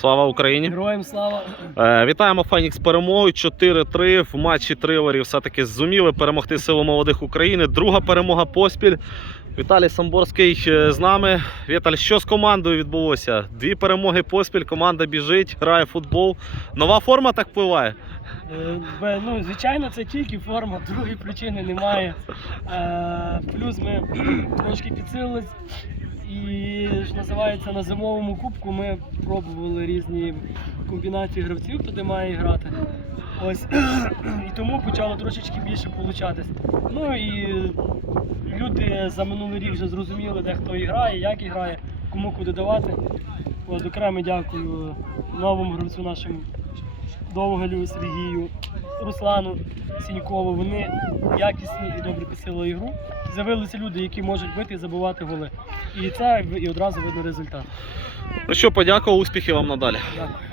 Слава Україні! Героям слава. Е, Вітаємо Фенікс перемогою 4-3 в матчі триверів. Все-таки зуміли перемогти силу молодих України. Друга перемога поспіль. Віталій Самборський е, з нами. Віталь, що з командою відбулося? Дві перемоги поспіль. Команда біжить, грає в футбол. Нова форма так впливає. Е, Ну, звичайно, це тільки форма, другої причини немає. Е, Плюс ми трошки підсилились. І що називається на зимовому кубку ми пробували різні комбінації гравців, де має грати. Ось і тому почало трошечки більше получатись. Ну і люди за минулий рік вже зрозуміли, де хто і грає, як і грає, кому куди давати. От, окремо дякую новому гравцю нашому Довгалю, Сергію, Руслану, Сінькову. Вони якісні і добре підсилили ігру. З'явилися люди, які можуть бити і забувати голи. І це і одразу видно результат. Ну що, подякував, успіхів вам надалі. Дякую.